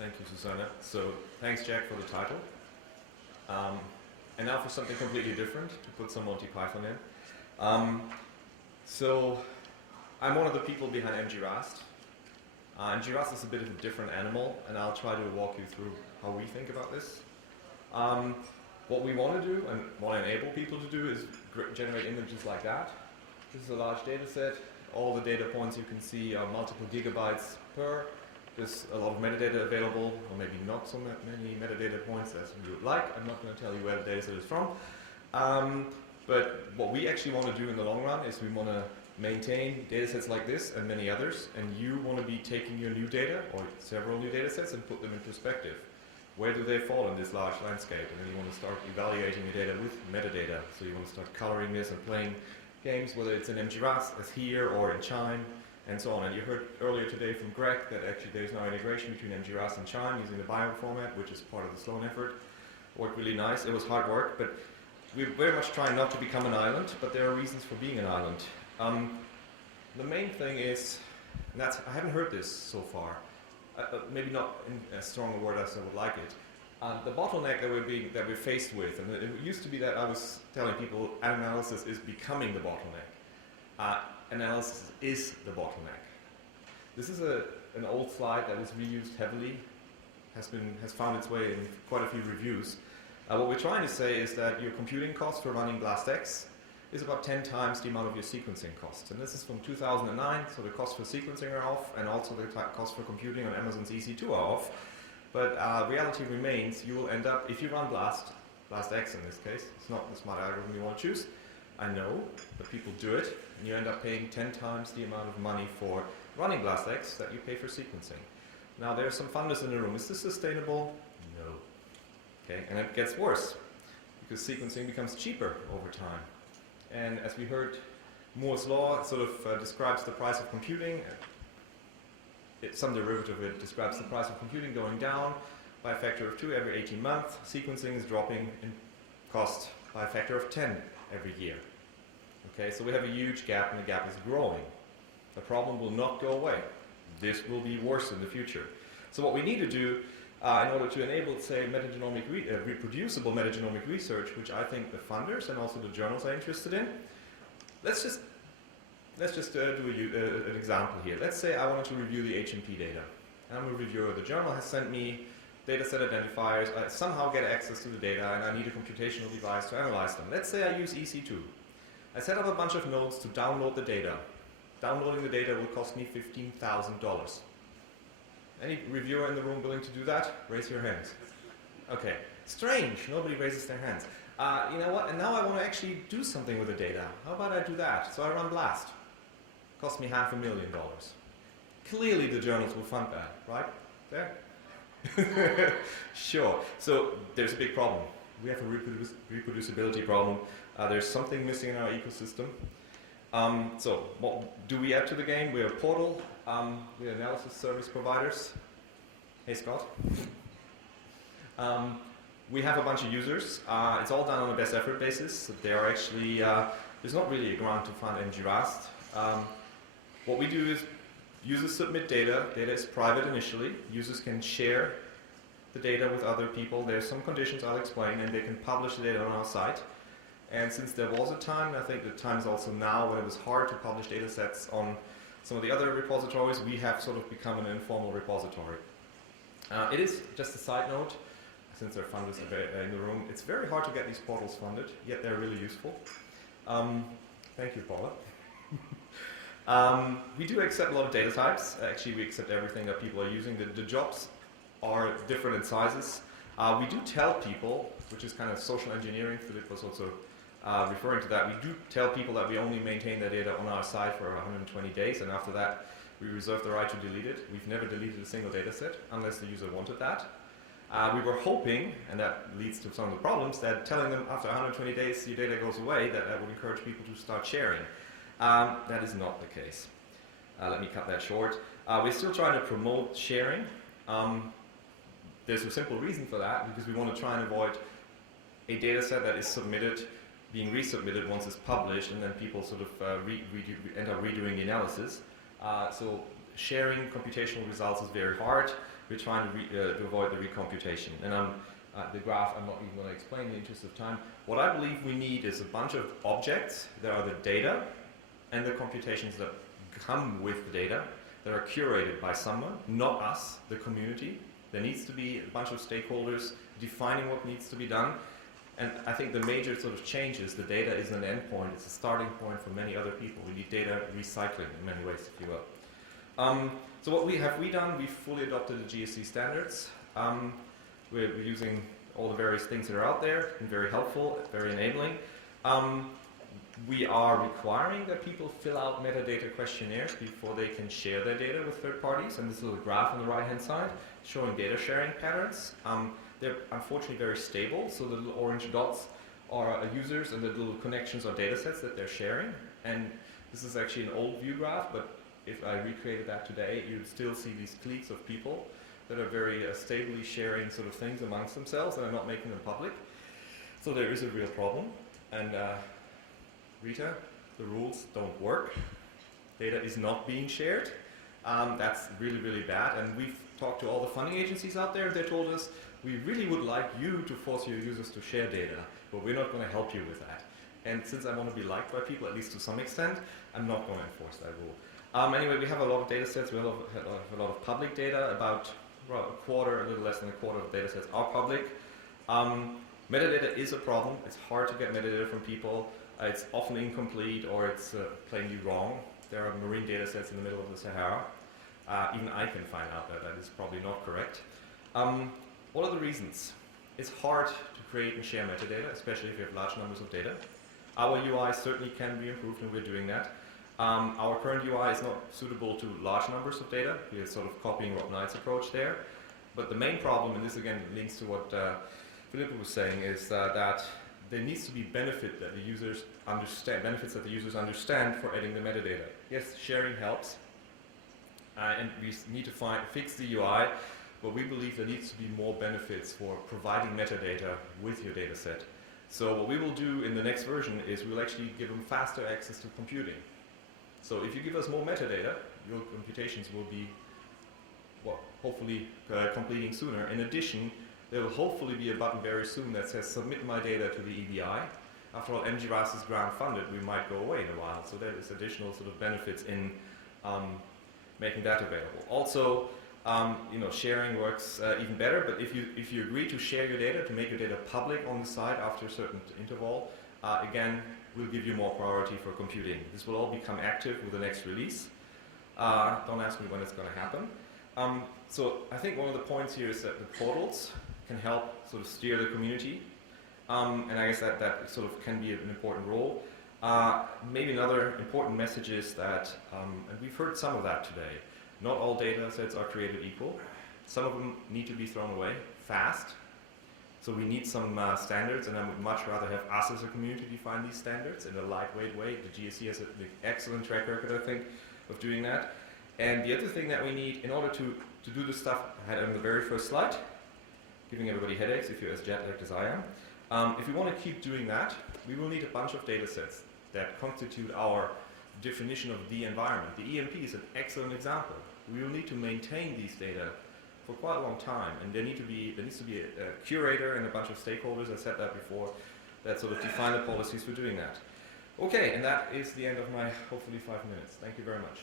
Thank you, Susanna. So, thanks, Jack, for the title. And now for something completely different, to put some Monty Python in. So, I'm one of the people behind MGRAST. MGRAST is a bit of a different animal, and I'll try to walk you through how we think about this. What we want to do, and what I enable people to do, is generate images like that. This is a large data set. All the data points you can see are multiple gigabytes per. There's a lot of metadata available, or maybe not so many metadata points as you would like. I'm not going to tell you where the data set is from. But what we actually want to do in the long run is we want to maintain data sets like this and many others, and you want to be taking your new data, or several new data sets, and put them in perspective. Where do they fall in this large landscape? And then you want to start evaluating your data with metadata. So you want to start coloring this and playing games, whether it's in MGRAST as here or in Chime, and so on. And you heard earlier today from Greg that actually there's now integration between MGRAST and Chime using the bio format, which is part of the Sloan effort. Worked really nice. It was hard work, but we're very much trying not to become an island, but there are reasons for being an island. The main thing is, and that's, I haven't heard this so far, maybe not in as strong a word as I would like it. The bottleneck that we're faced with, and it used to be that I was telling people analysis is becoming the bottleneck. Analysis is the bottleneck. This is an old slide that was reused heavily, has found its way in quite a few reviews. What we're trying to say is that your computing cost for running BlastX is about 10 times the amount of your sequencing costs. And this is from 2009, so the cost for sequencing are off, and also the cost for computing on Amazon's EC2 are off. But reality remains, you will end up, if you run BlastX in this case, it's not the smart algorithm you want to choose, I know, but people do it, and you end up paying 10 times the amount of money for running BlastX that you pay for sequencing. Now there are some funders in the room. Is this sustainable? No. Okay, and it gets worse, because sequencing becomes cheaper over time. And as we heard, Moore's law sort of describes the price of computing. Some derivative of it describes the price of computing going down by a factor of 2 every 18 months. Sequencing is dropping in cost by a factor of 10 every year. Okay, so we have a huge gap, and the gap is growing. The problem will not go away. This will be worse in the future. So what we need to do in order to enable, say, reproducible metagenomic research, which I think the funders and also the journals are interested in, let's just do an example here. Let's say I wanted to review the HMP data. And I'm a reviewer. The journal has sent me dataset identifiers. I somehow get access to the data, and I need a computational device to analyze them. Let's say I use EC2. I set up a bunch of nodes to download the data. Downloading the data will cost me $15,000. Any reviewer in the room willing to do that? Raise your hands. Okay. Strange. Nobody raises their hands. You know what? And now I want to actually do something with the data. How about I do that? So I run Blast. Cost me $500,000. Clearly the journals will fund that, right? There? Sure. So there's a big problem. We have a reproducibility problem. There's something missing in our ecosystem. So what do we add to the game? We're a portal. We're analysis service providers. Hey, Scott. We have a bunch of users. It's all done on a best effort basis. So they are actually, there's not really a grant to fund MGRAST. What we do is users submit data. Data is private initially. Users can share the data with other people. There's some conditions I'll explain, and they can publish the data on our site. And since there was a time, and I think the time is also now, when it was hard to publish data sets on some of the other repositories, we have sort of become an informal repository. It is, just a side note, since there are funders in the room, it's very hard to get these portals funded, yet they're really useful. Thank you, Paula. We do accept a lot of data types. Actually, we accept everything that people are using. The jobs are different in sizes. We do tell people, which is kind of social engineering, Philip was also referring to that, we do tell people that we only maintain their data on our site for 120 days, and after that we reserve the right to delete it. We've never deleted a single data set unless the user wanted that. We were hoping, and that leads to some of the problems, that telling them after 120 days your data goes away, that would encourage people to start sharing. That is not the case. Let me cut that short. We're still trying to promote sharing. There's a simple reason for that, because we want to try and avoid a data set that is submitted being resubmitted once it's published, and then people sort of end up redoing the analysis. So sharing computational results is very hard. we're trying to avoid the recomputation. And the graph I'm not even going to explain in the interest of time. What I believe we need is a bunch of objects that are the data and the computations that come with the data that are curated by someone, not us, the community. There needs to be a bunch of stakeholders defining what needs to be done. And I think the major sort of change is the data is an endpoint. It's a starting point for many other people. We need data recycling in many ways, if you will. So what we done, we've fully adopted the GSC standards. We're using all the various things that are out there, and very helpful, very enabling. We are requiring that people fill out metadata questionnaires before they can share their data with third parties. And this little graph on the right-hand side showing data sharing patterns. They're unfortunately very stable, so the little orange dots are users and the little connections are data sets that they're sharing. And this is actually an old view graph, but if I recreated that today, you'd still see these cliques of people that are very stably sharing sort of things amongst themselves and are not making them public. So there is a real problem. And Rita, the rules don't work. Data is not being shared. That's really, really bad. And we've talked to all the funding agencies out there. They told us, we really would like you to force your users to share data, but we're not going to help you with that. And since I want to be liked by people, at least to some extent, I'm not going to enforce that rule. Anyway, we have a lot of data sets. We have a lot of public data. About a little less than a quarter of data sets are public. Metadata is a problem. It's hard to get metadata from people. It's often incomplete or it's plainly wrong. There are marine data sets in the middle of the Sahara. Even I can find out that that is probably not correct. What are the reasons? It's hard to create and share metadata, especially if you have large numbers of data. Our UI certainly can be improved, and we're doing that. Our current UI is not suitable to large numbers of data. We are sort of copying Rob Knight's approach there. But the main problem, and this again links to what Philippa was saying, is that there needs to be benefits that the users understand for adding the metadata. Yes, sharing helps, and we need to fix the UI, but we believe there needs to be more benefits for providing metadata with your data set. So what we will do in the next version is we'll actually give them faster access to computing. So if you give us more metadata, your computations will be, well, hopefully completing sooner. In addition, there will hopefully be a button very soon that says submit my data to the EBI. After all, MGRAS is grant funded, we might go away in a while. So there is additional sort of benefits in making that available. Also, sharing works even better, but if you agree to share your data, to make your data public on the site after a certain interval, again, we'll give you more priority for computing. This will all become active with the next release. Don't ask me when it's going to happen. So I think one of the points here is that the portals can help sort of steer the community, and I guess that sort of can be an important role. Maybe another important message is that, and we've heard some of that today, not all data sets are created equal. Some of them need to be thrown away fast. So we need some standards, and I would much rather have us as a community define these standards in a lightweight way. The GSC has an excellent track record, I think, of doing that. And the other thing that we need in order to do the stuff I had on the very first slide, giving everybody headaches if you're as jet-lagged as I am, if we want to keep doing that, we will need a bunch of data sets that constitute our definition of the environment. The EMP is an excellent example. We will need to maintain these data for quite a long time, and there needs to be a curator and a bunch of stakeholders, I said that before, that sort of define the policies for doing that. Okay, and that is the end of my hopefully 5 minutes. Thank you very much.